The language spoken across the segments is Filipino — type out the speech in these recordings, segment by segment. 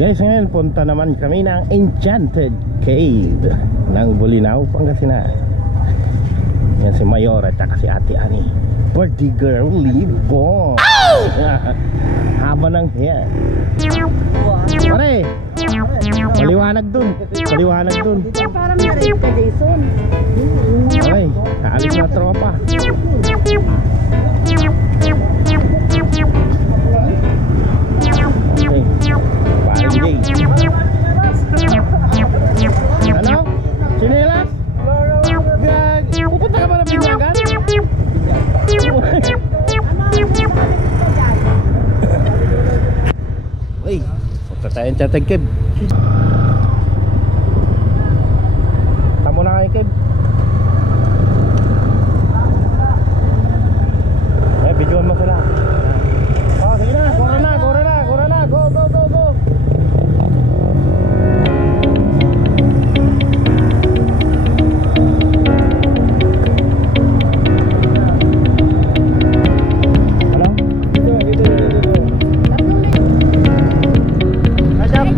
Guys, ngayon punta naman kami ng Enchanted Cave ng Bolinao, Pangasinan. Yan si Mayor at saka si Ate Ani. Party girl, lead boy. Haba ng hair. Pare, maliwanag dun. Maliwanag dun. Parang na-rape ka, Jason. Okay, kaalis na tropa. Okay, paring gay. Ano? Sinelas? Gag, pupunta ka ba na Binyagan? Uy, punta tayo sa Enchanted Cave. Tamo na kayo, Cave. Videoan mo sila. Oh, sige na, gora na, gora na, gora na. Go, go, go, go. Ano? Dito, dito, dito. Kasap.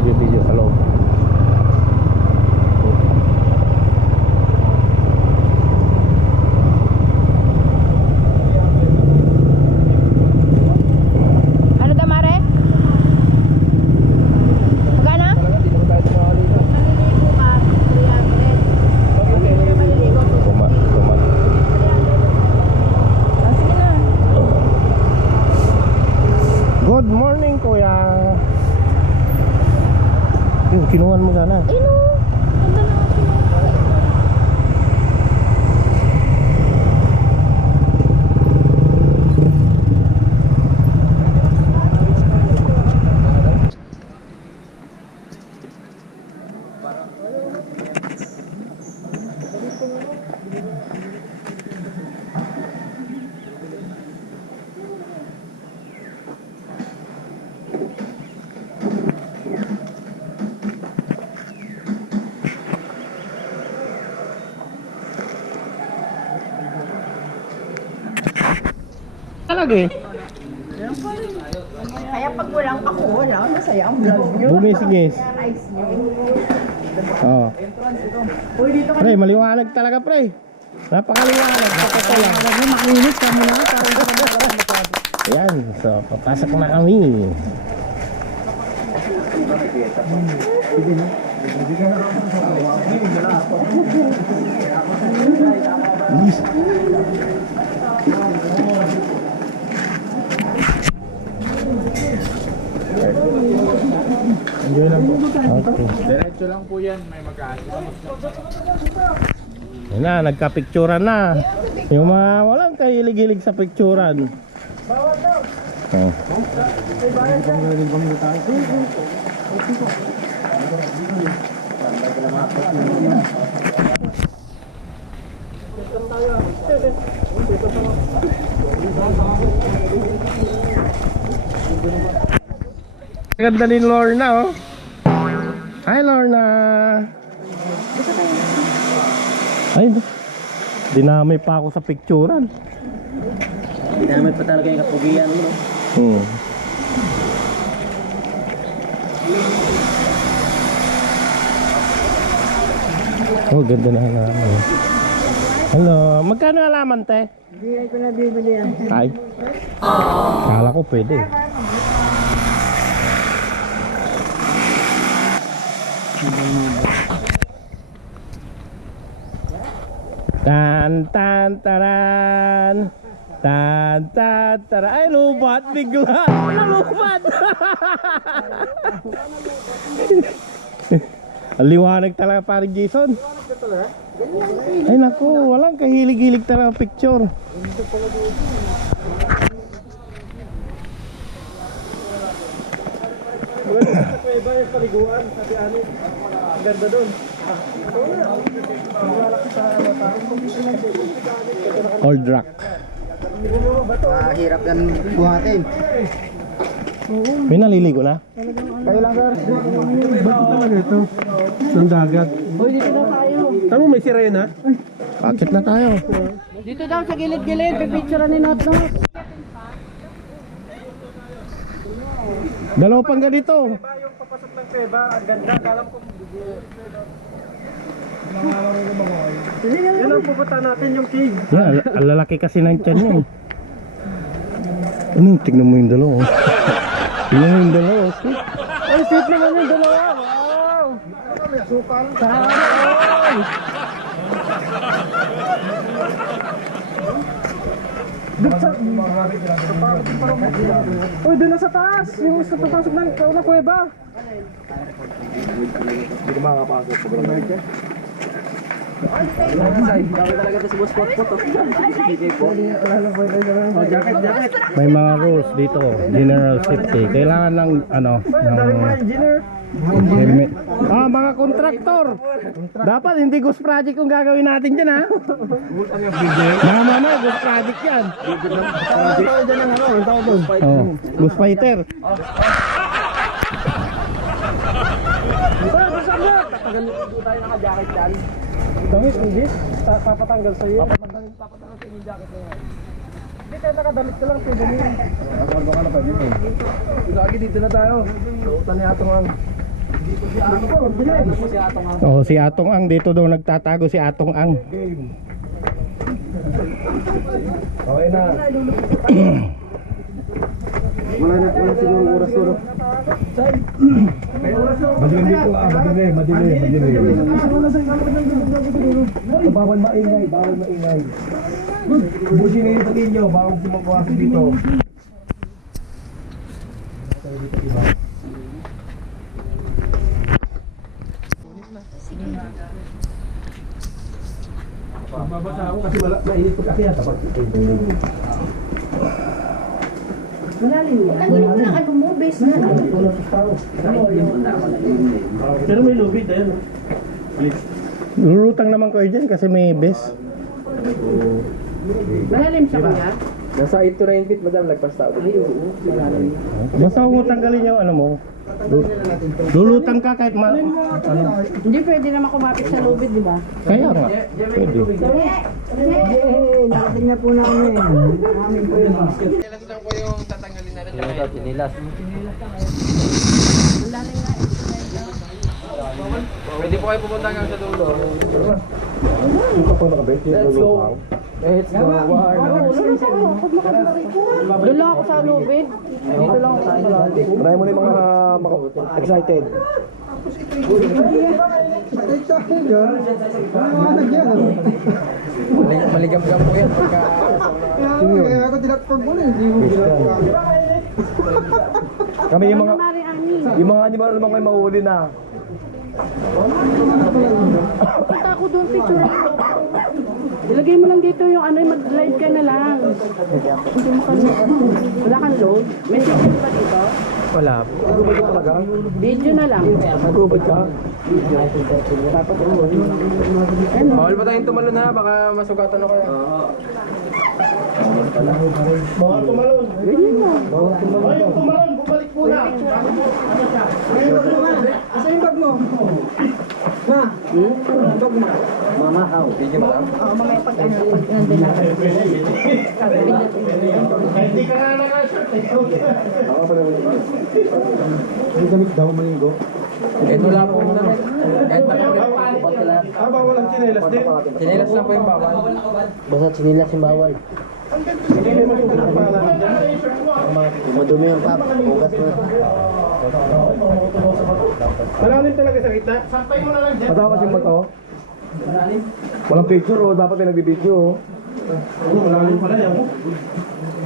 Video sa loob. Ano ta, Mare? Magana? Tuma. Good morning, kuya. Yung kinuhan mo sana. Ayun o. Ganda na ako. Talaga eh. Kaya pag walang ako, wala. Masaya ang vlog nyo. Bumisingis. Nice nyo. Oo. Pre, maliwanag talaga, pre. Napakaliwanag. Totoo lang. Makinis ka muna. Ayan, so papasok na kami. Enjoy lang po. Okay. Diretso lang po yan, may magkano. Yan na, nagka-picturean na. Yung mga walang kahilig-hilig sa picturean. Oh. Ganda ni Lorna, oh. Hi, Lorna. Ay, dinamay pa ako sa picturean. Dinamit pa talaga yung kapugian mo, no? Hmm. Oh, ganda na halaman. Hello, magkano halaman, te? Hindi ko na bibili yan. Ay. Kala ko pwede. Tan tan taran. Tan tan taran. Ay, lubat bigla. Lubat. Ang liwanag talaga parang Jason. Ay naku, walang kahilig-hilig talaga picture. Iba yung paliguan, sabi ani. Ang ganda doon. Old rock. Mahirap yan buhatin. May naliligo na? Kayo lang, sir. Ba't talaga ito? Ng dagat. Uy, dito na tayo. Tama, may sirena? Akit na tayo. Dito daw sa gilid-gilid, pipicturean ni Not Not. Dalawa pang ganito. Yung papasok ng peba, ang ganda. Alam ko. Yan ang pupunta natin, yung cave. Yan, ang lalaki kasi ng tiyan niya. Ano, tignan mo yung dalawa. Tignan mo yung dalawa. See? Ay, sweet naman yung dalawa. Wow! Sukal. Uy, doon na sa taas! Yung sa papasok ng kuweba! Hindi ko makakapasok. Sobrang ganda. Dami talaga ito si Boss Potpot. Jacket. May mga rules dito. General safety. Kailangan ng ano, ng Engineer. helmet. Ah, mga kontraktor. Dapat hindi ghost project yung gagawin natin dyan, ha? Mga mama, ghost project yan. Oh, ghost fighter. Damit, hindi? Papatanggal sa'yo. Papatanggal yung jacket na yan. Hindi tayo nakadamit ka lang, pwede mo yan. Nakakado ka na pa dito. Lagi dito na tayo. Lutan ni Atong Ang. Oh, si Atong Ang dito daw nagtatago si Atong Ang. Okay na. Wala siguro oras to. Madilim dito, madilim. Bawal maingay. Busin na yung pagin nyo, bawal sumapawasok dito. Babasa ako kasi mainit ko kasi tapat. Malalim yan. Tanggalin mo na ano mo, base na. Pero may lubid eh. Lulutang naman kayo dyan kasi may base. Malalim siya kuya. Nasa 8 to 9 feet, madam, lagpas tao. Ay, oo. Basta huwag mo tanggalin yung ano mo. Lulutang ka kahit ano. Hindi pwede naman kumapit sa lubid, di ba? Kaya nga. Pwede. Yay! Nakating na po namin. Amin po yun. Kailan lang po yung tatanggalin natin. Chinilas. Pwede po kayo pumunta hanggang sa dulo. Let's go. Let's go. Doon lang ako sa lubid. Dito lang ako sa lubid. Try mo na yung mga excited. Patay tayo dyan. Ano yan? Maligam-gam po yan pagka... Kaya ako tinakpag mo na, hindi mo tinakpag. Kami yung mga animal naman kayo mahuli na. Punta ako doon, picture. Ilagay mo lang dito yung ano, mag-live ka na lang. Hindi mo ka wala kang load. May picture ba dito? Wala. Magubad ka talaga? Video na lang. Magubad ka? Bawal pa tayong tumalon ha, baka masugatan ako kaya. Bawal tumalon. Ganyan mo. Ayun, tumalon. Bumalik muna. Asan yung bag mo? Ma? Bag mo? Mama, how? Video mo lang? Hindi ka nga naka-shirt eh. May damit daw, malinggo. Kahit wala po yung damit. Kahit Bawal ang chinelas din. sinilas lang po yung bawal. Basta sinilas yung bawal. Hindi mo masusunod ang pangalan dyan. Madumi yung pap. Hugas na. Malalim talaga sa kita. Sampay mo na lang dyan. Matakas yung bato. Walang picture oh, dapat may nagbibideo oh. Malalim pala yan.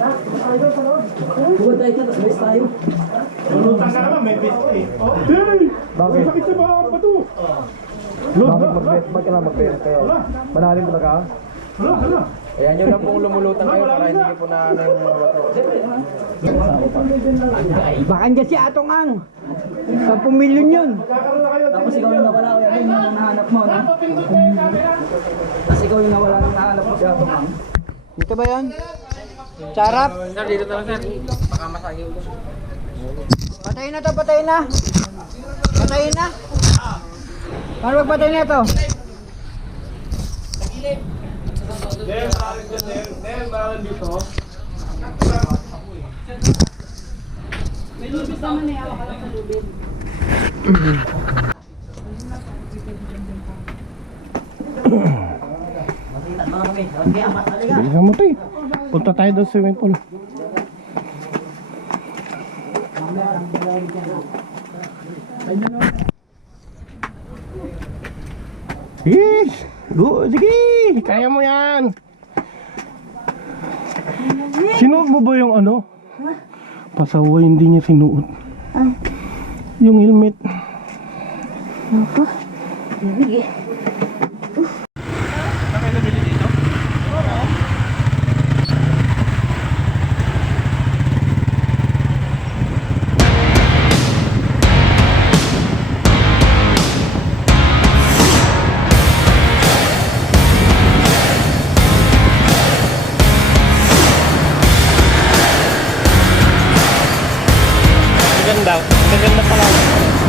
Huwag tayo ka, best tayo. Lulutang ka naman, may best eh. Oh, Bakit? sakit sa bato. Bakit mag-bet? Ba't ka lang mag-bet kayo? Manalim talaga? Hala. Ayan nyo lang pong lumulutan kayo para hindi po na ano yung mga bato. Baka andyan si Atong Ang. 10 milyon yun. Tapos ikaw yung nawala, o yung nahanap mo, no? Tapos ikaw yung nawala nang nahanap mo si Atong Ang. Dito ba yan? Charap? Sir, dito talaga sir. Baka masagi ulo. Patayin na to, patayin na. Patayin na. Paano magpatayin na ito? May lubid naman eh, ako ka lang sa lubid. Bilisan mo tayo. Punta tayo doon sa swimming pool. Yes! Go! Sige! Kaya mo yan! Sinuot mo ba yung ano? Pasawa hindi niya sinuot. Yung helmet. Ganda pala.